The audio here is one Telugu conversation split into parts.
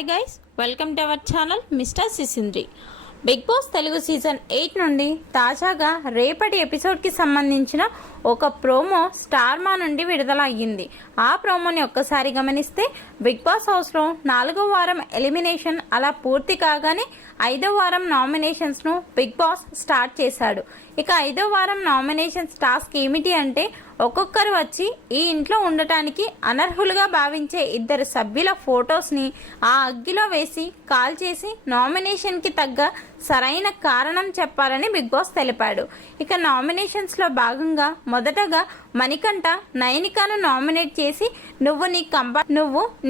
Hi guys, welcome to our channel mister Sisindri. Bigg Boss Telugu season 8 నుండి తాజాగా రేపటి ఎపిసోడ్కి సంబంధించిన ఒక ప్రోమో స్టార్ మా నుండి విడుదల అయ్యింది. ఆ ప్రోమోని ఒక్కసారి గమనిస్తే బిగ్ బాస్ హౌస్లో 4వ వారం ఎలిమినేషన్ అలా పూర్తి కాగానే 5వ వారం నామినేషన్స్ను బిగ్ బాస్ స్టార్ట్ చేశాడు. ఇక 5వ వారం నామినేషన్స్ టాస్క్ ఏమిటి అంటే ఒక్కొక్కరు వచ్చి ఈ ఇంట్లో ఉండటానికి అనర్హులుగా భావించే 2 సభ్యుల ఫొటోస్ని ఆ అగ్గిలో వేసి కాల్ చేసి నామినేషన్కి తగ్గ సరైన కారణం చెప్పాలని బిగ్ బాస్ తెలిపాడు. ఇక నామినేషన్స్లో భాగంగా మొదటగా మణికంఠ నయనికను నామినేట్ చేసి నువ్వు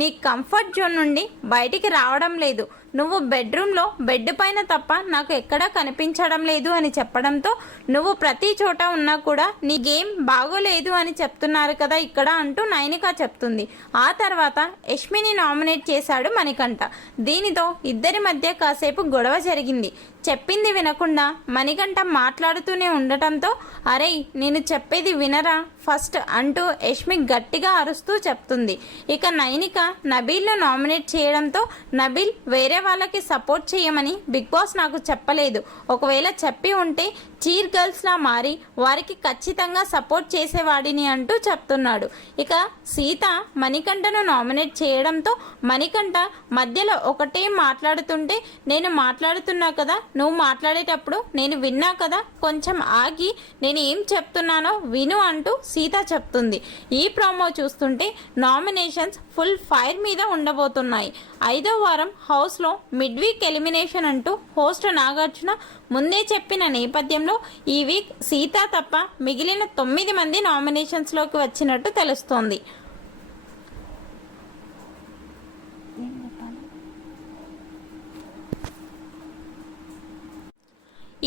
నీ కంఫర్ట్ జోన్ నుండి బయటికి రావడం లేదు, నువ్వు బెడ్రూమ్లో బెడ్ పైన తప్ప నాకు ఎక్కడా కనిపించడం లేదు అని చెప్పడంతో నువ్వు ప్రతి చోట ఉన్నా కూడా నీ గేమ్ బాగోలేదు అని చెప్తున్నారు కదా ఇక్కడ అంటూ నయనిక చెప్తుంది. ఆ తర్వాత యష్మిని నామినేట్ చేశాడు మణికంఠ. దీనితో ఇద్దరి మధ్య కాసేపు గొడవ జరిగింది. చెప్పింది వినకుండా మణికంఠ మాట్లాడుతూనే ఉండటంతో అరే నేను చెప్పేది వినరా ఫస్ట్ అంటూ యష్మి గట్టిగా అరుస్తూ చెప్తుంది. ఇక నయనిక నబీల్ను నామినేట్ చేయడంతో నబీల్ వేరే వాళ్ళకి సపోర్ట్ చేయమని బిగ్ బాస్ నాకు చెప్పలేదు, ఒకవేళ చెప్పి ఉంటే చీర్ గర్ల్స్లా మారి వారికి ఖచ్చితంగా సపోర్ట్ చేసేవాడిని అంటూ చెప్తున్నాడు. ఇక సీత మణికంఠను నామినేట్ చేయడంతో మణికంఠ మధ్యలో ఒకటే మాట్లాడుతుంటే నేను మాట్లాడుతున్నా కదా, నువ్వు మాట్లాడేటప్పుడు నేను విన్నా కదా, కొంచెం ఆగి నేను ఏం చెప్తున్నానో విను అంటూ సీత చెప్తుంది. ఈ ప్రోమో చూస్తుంటే నామినేషన్స్ ఫుల్ ఫైర్ మీద ఉండబోతున్నాయి. 5వ వారం హౌస్లో మిడ్ వీక్ ఎలిమినేషన్ అంటూ హోస్ట్ నాగార్జున ముందే చెప్పిన నేపథ్యంలో ఈ వీక్ సీత తప్ప మిగిలిన 9 మంది నామినేషన్స్లోకి వచ్చినట్టు తెలుస్తోంది.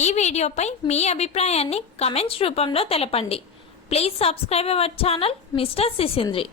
ఈ వీడియోపై మీ అభిప్రాయాన్ని కమెంట్స్ రూపంలో తెలపండి. Please subscribe our channel mister సిసింద్రి.